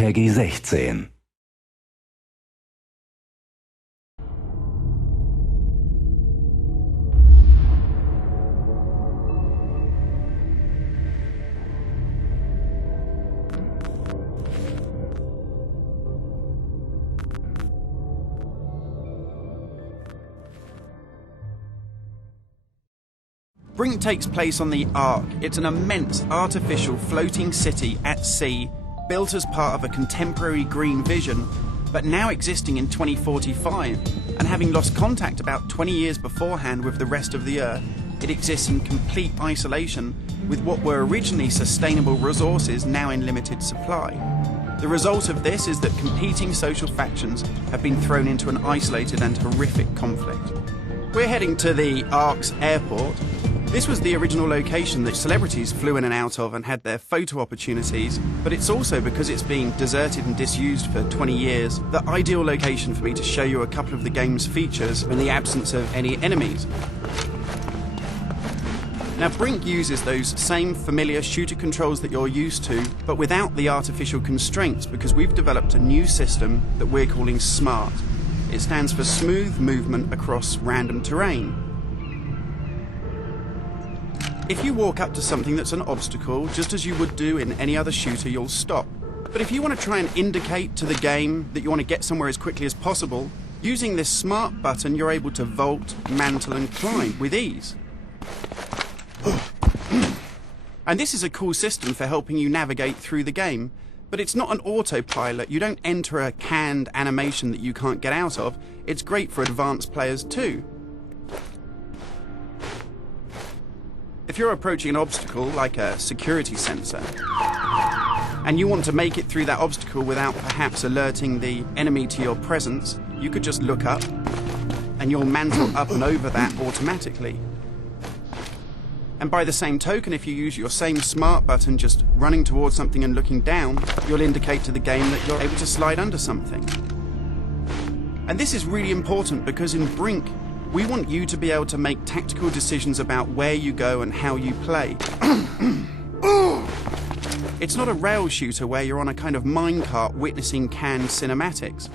Peggy 16. Brink takes place on the Ark. It's an immense artificial floating city at sea, built as part of a contemporary green vision, but now existing in 2045, and having lost contact about 20 years beforehand with the rest of the Earth, it exists in complete isolation, with what were originally sustainable resources now in limited supply. The result of this is that competing social factions have been thrown into an isolated and horrific conflict. We're heading to the Ark's airport. This was the original location that celebrities flew in and out of and had their photo opportunities, but it's also, because it's been deserted and disused for 20 years, the ideal location for me to show you a couple of the game's features in the absence of any enemies. Now, Brink uses those same familiar shooter controls that you're used to, but without the artificial constraints, because we've developed a new system that we're calling SMART. It stands for Smooth Movement Across Random Terrain. If you walk up to something that's an obstacle, just as you would do in any other shooter, you'll stop. But if you want to try and indicate to the game that you want to get somewhere as quickly as possible, using this SMART button, you're able to vault, mantle and climb with ease. And this is a cool system for helping you navigate through the game, but it's not an autopilot. You don't enter a canned animation that you can't get out of. It's great for advanced players too. If you're approaching an obstacle, like a security sensor, and you want to make it through that obstacle without perhaps alerting the enemy to your presence, you could just look up, and you'll mantle up and over that automatically. And by the same token, if you use your same SMART button just running towards something and looking down, you'll indicate to the game that you're able to slide under something. And this is really important because in Brink, we want you to be able to make tactical decisions about where you go and how you play. It's not a rail shooter where you're on a kind of minecart witnessing canned cinematics.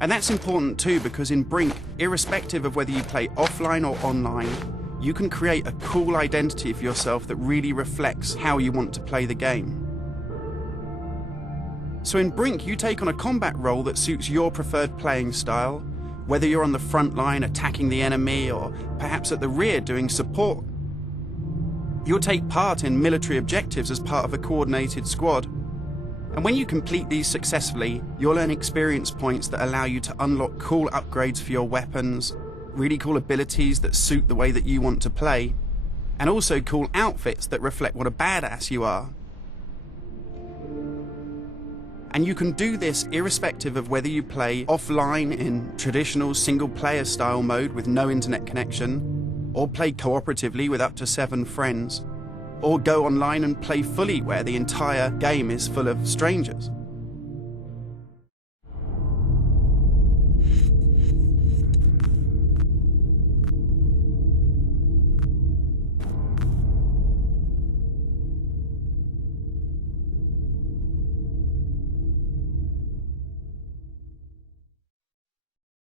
And that's important too, because in Brink, irrespective of whether you play offline or online, you can create a cool identity for yourself that really reflects how you want to play the game. So in Brink, you take on a combat role that suits your preferred playing style, whether you're on the front line attacking the enemy or perhaps at the rear doing support. You'll take part in military objectives as part of a coordinated squad. And when you complete these successfully, you'll earn experience points that allow you to unlock cool upgrades for your weapons, really cool abilities that suit the way that you want to play, and also cool outfits that reflect what a badass you are. And you can do this irrespective of whether you play offline in traditional single-player style mode with no internet connection, or play cooperatively with up to 7 friends, or go online and play fully where the entire game is full of strangers.